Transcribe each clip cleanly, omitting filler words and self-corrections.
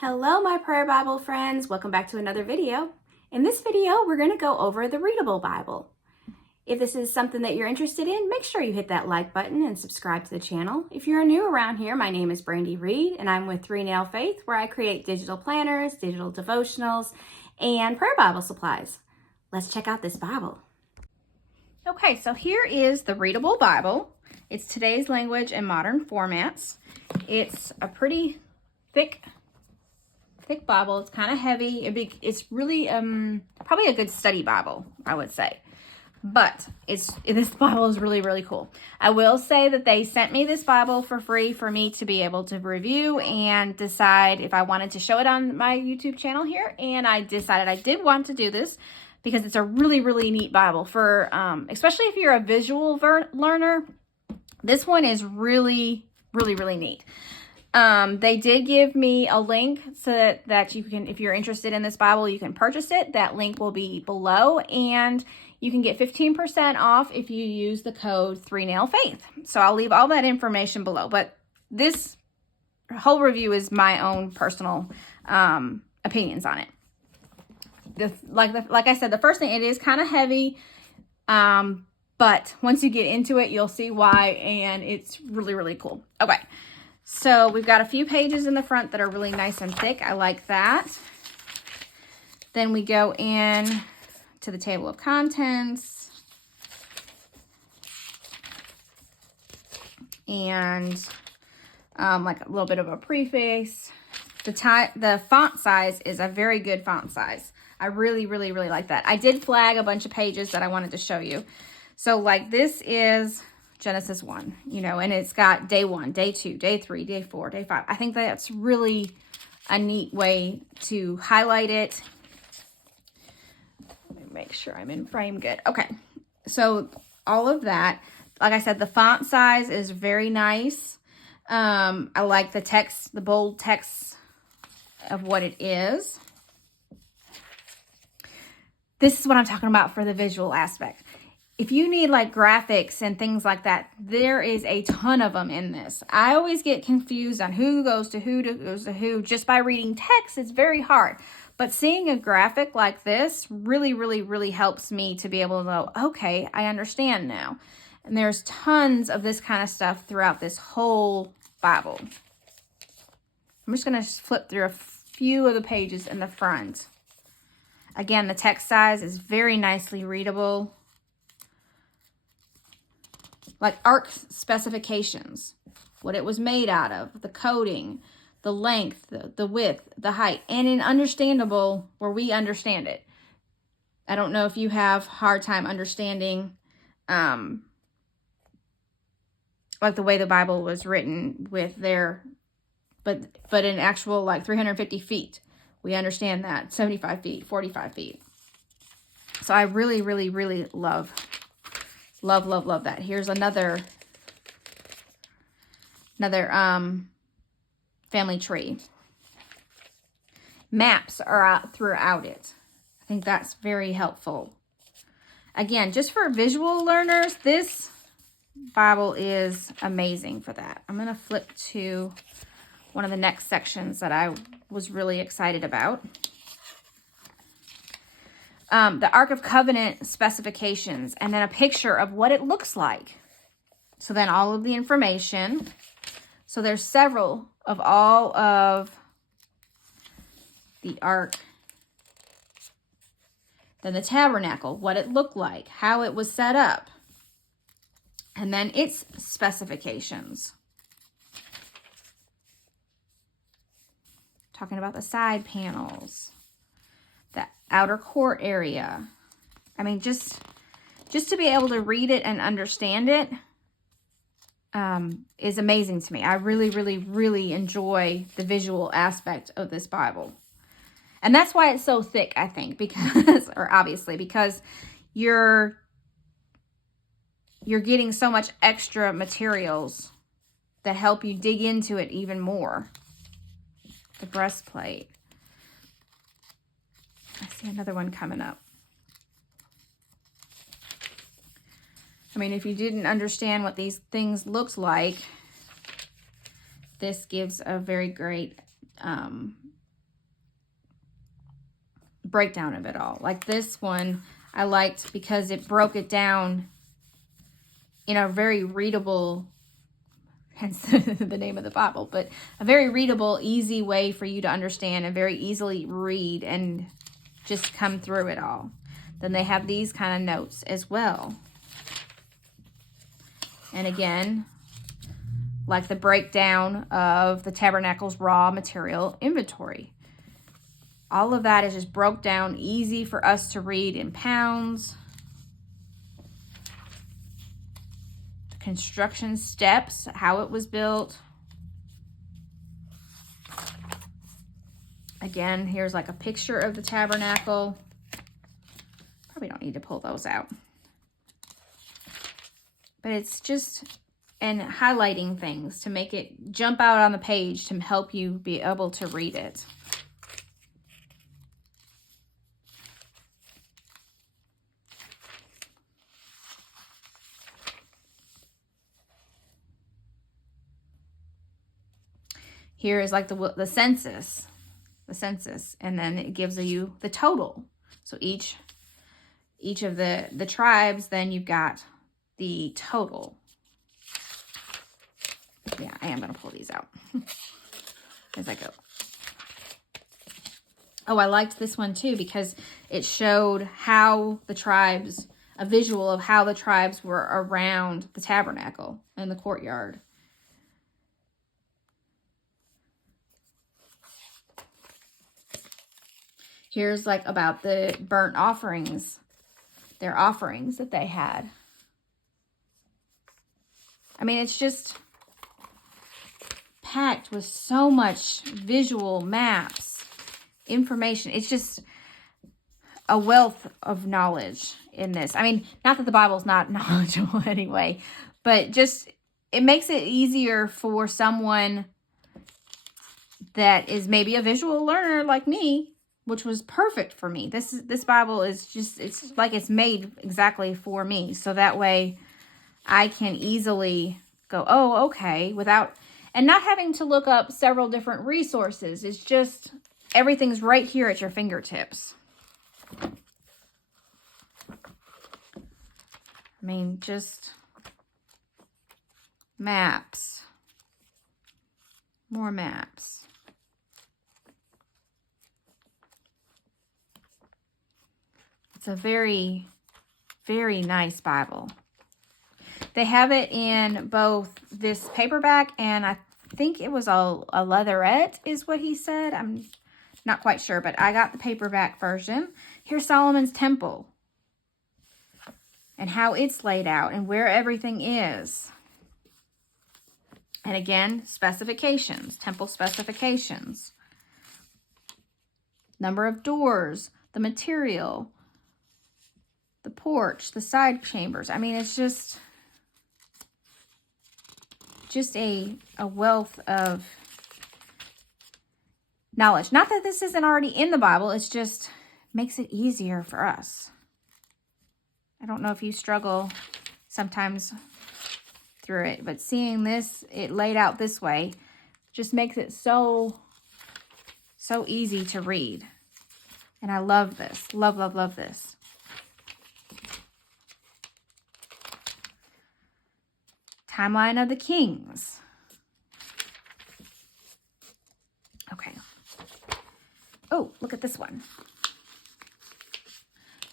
Hello, my prayer Bible friends. Welcome back to another video. In this video, we're going to go over the Readable Bible. If this is something that you're interested in, make sure you hit that like button and subscribe to the channel. If you're new around here, my name is Brandi Reed, and I'm with 3 Nail Faith, where I create digital planners, digital devotionals, and prayer Bible supplies. Let's check out this Bible. Okay, so here is the Readable Bible. It's today's language and modern formats. It's a pretty thick Bible. It's kind of heavy. It's really probably a good study Bible, I would say. But this Bible is really, really cool. I will say that they sent me this Bible for free for me to be able to review and decide if I wanted to show it on my YouTube channel here. And I decided I did want to do this because it's a really, really neat Bible for, especially if you're a visual learner. This one is really, really, really neat. They did give me a link so that you can, if you're interested in this Bible, you can purchase it. That link will be below, and you can get 15% off if you use the code 3 Nail Faith. So I'll leave all that information below, but this whole review is my own personal opinions on it. Like I said, the first thing, it is kind of heavy, but once you get into it, you'll see why, and it's really, really cool. Okay. So we've got a few pages in the front that are really nice and thick. I like that. Then we go in to the table of contents. And like a little bit of a preface. The font size is a very good font size. I really, really, really like that. I did flag a bunch of pages that I wanted to show you. So like this is Genesis 1, and it's got day 1, day 2, day 3, day 4, day 5. I think that's really a neat way to highlight it. Let me make sure I'm in frame good. Okay, so all of that, like I said, the font size is very nice. I like the text, the bold text of what it is. This is what I'm talking about for the visual aspect. If you need like graphics and things like that, there is a ton of them in this. I always get confused on who goes to who just by reading text. It's very hard. But seeing a graphic like this really, really, really helps me to be able to know, okay, I understand now. And there's tons of this kind of stuff throughout this whole Bible. I'm just going to flip through a few of the pages in the front. Again, the text size is very nicely readable. Like arc specifications, what it was made out of, the coding, the length, the width, the height, and in understandable where we understand it. I don't know if you have hard time understanding like the way the Bible was written with their, but in actual like 350 feet. We understand that, 75 feet, 45 feet. So I really, really, really love that. Here's another family tree. Maps are out throughout it. I think that's very helpful. Again, just for visual learners, this Bible is amazing for that. I'm going to flip to one of the next sections that I was really excited about. The Ark of Covenant specifications, and then a picture of what it looks like. So then all of the information. So there's several of all of the Ark. Then the tabernacle, what it looked like, how it was set up. And then its specifications. Talking about the side panels. The outer court area. I mean, just to be able to read it and understand it is amazing to me. I really, really, really enjoy the visual aspect of this Bible. And that's why it's so thick, I think, because you're getting so much extra materials that help you dig into it even more. The breastplate. I see another one coming up. I mean, if you didn't understand what these things looked like, this gives a very great breakdown of it all. Like this one, I liked because it broke it down in a very readable, hence the name of the Bible, but a very readable, easy way for you to understand and very easily read and just come through it all. Then they have these kind of notes as well. And again, like the breakdown of the tabernacle's raw material inventory. All of that is just broke down easy for us to read in pounds. Construction steps, how it was built. Again, here's like a picture of the tabernacle. Probably don't need to pull those out. But it's just, and highlighting things to make it jump out on the page to help you be able to read it. Here is like the census, and then it gives you the total. So each of the tribes, then you've got the total. Yeah, I am going to pull these out as I go. Oh, I liked this one too because it showed how the tribes, a visual of how the tribes were around the tabernacle and the courtyard. Here's like about the burnt offerings, their offerings that they had. I mean, it's just packed with so much visual maps, information. It's just a wealth of knowledge in this. I mean, not that the Bible's not knowledgeable anyway, but just it makes it easier for someone that is maybe a visual learner like me, which was perfect for me. This Bible is just, it's like it's made exactly for me. So that way I can easily go, oh, okay, without, and not having to look up several different resources. It's just, everything's right here at your fingertips. I mean, just maps. More maps. It's a very, very nice Bible. They have it in both this paperback and I think it was a leatherette is what he said. I'm not quite sure, but I got the paperback version. Here's Solomon's temple and how it's laid out and where everything is. And again, specifications, temple specifications. Number of doors, the material, the porch, the side chambers. I mean, it's just a wealth of knowledge. Not that this isn't already in the Bible. It's just makes it easier for us. I don't know if you struggle sometimes through it, but seeing this, it laid out this way, just makes it so easy to read. And I love this. Love, love, love this. Timeline of the Kings. Okay. Oh, look at this one.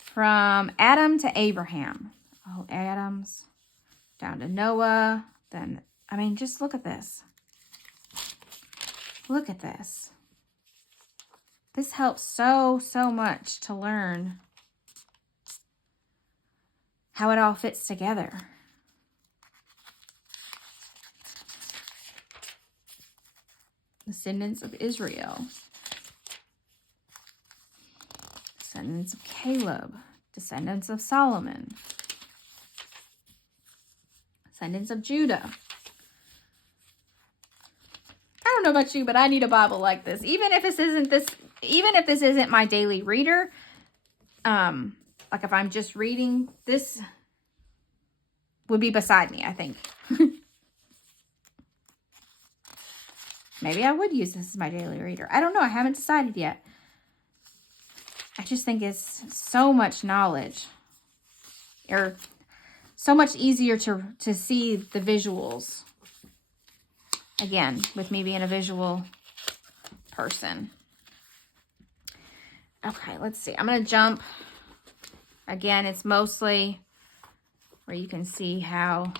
From Adam to Abraham. Oh, Adam's down to Noah. Then, I mean, just look at this. Look at this. This helps so much to learn how it all fits together. Descendants of Israel. Descendants of Caleb. Descendants of Solomon. Descendants of Judah. I don't know about you, but I need a Bible like this. Even if this isn't my daily reader, like if I'm just reading, this would be beside me, I think. Maybe I would use this as my daily reader. I don't know. I haven't decided yet. I just think it's so much knowledge, or so much easier to see the visuals. Again, with me being a visual person. Okay, let's see. I'm going to jump. Again, it's mostly where you can see how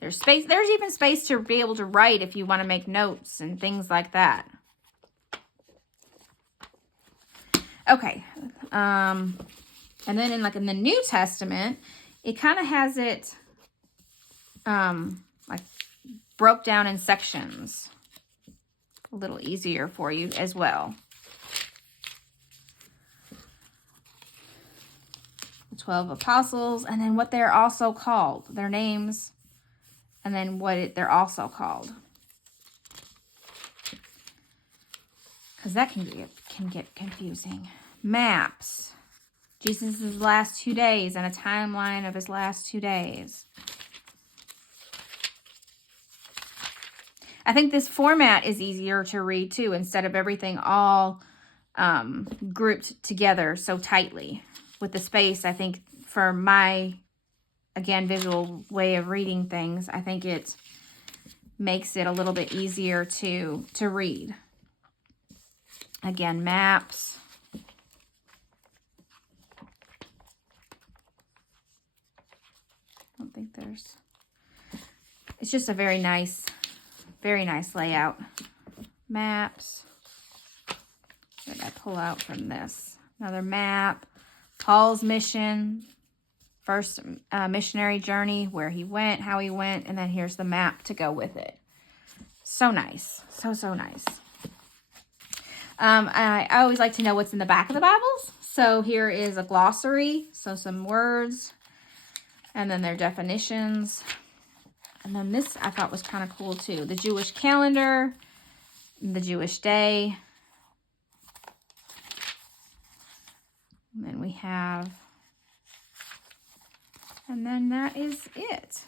there's space. There's even space to be able to write if you want to make notes and things like that. Okay. And then in the New Testament, it kind of has it like broke down in sections. A little easier for you as well. The 12 apostles, and then what they're also called, their names, and then what they're also called. Because that can get confusing. Maps. Jesus' last 2 days and a timeline of his last 2 days. I think this format is easier to read too, instead of everything all grouped together so tightly. With the space, I think for my, again, visual way of reading things, I think it makes it a little bit easier to read. Again, maps. I don't think there's... It's just a very nice layout. Maps. What did I pull out from this? Another map. Paul's mission. First missionary journey, where he went, how he went, and then here's the map to go with it. So nice. So nice. I always like to know what's in the back of the Bibles. So here is a glossary. So some words. And then their definitions. And then this I thought was kind of cool too. The Jewish calendar. The Jewish day. And then we have... And then that is it.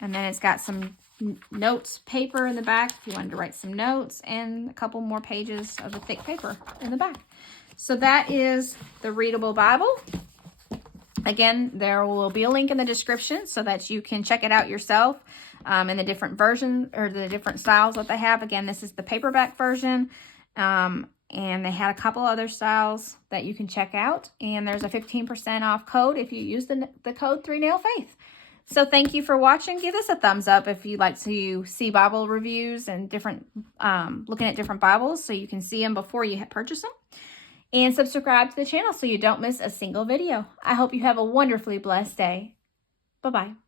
And then it's got some notes paper in the back if you wanted to write some notes, and a couple more pages of the thick paper in the back. So that is the Readable Bible. Again, there will be a link in the description so that you can check it out yourself in the different versions or the different styles that they have. Again, this is the paperback version. And they had a couple other styles that you can check out. And there's a 15% off code if you use the code 3NailFaith. So thank you for watching. Give us a thumbs up if you'd like to see Bible reviews and different, looking at different Bibles so you can see them before you purchase them. And subscribe to the channel so you don't miss a single video. I hope you have a wonderfully blessed day. Bye-bye.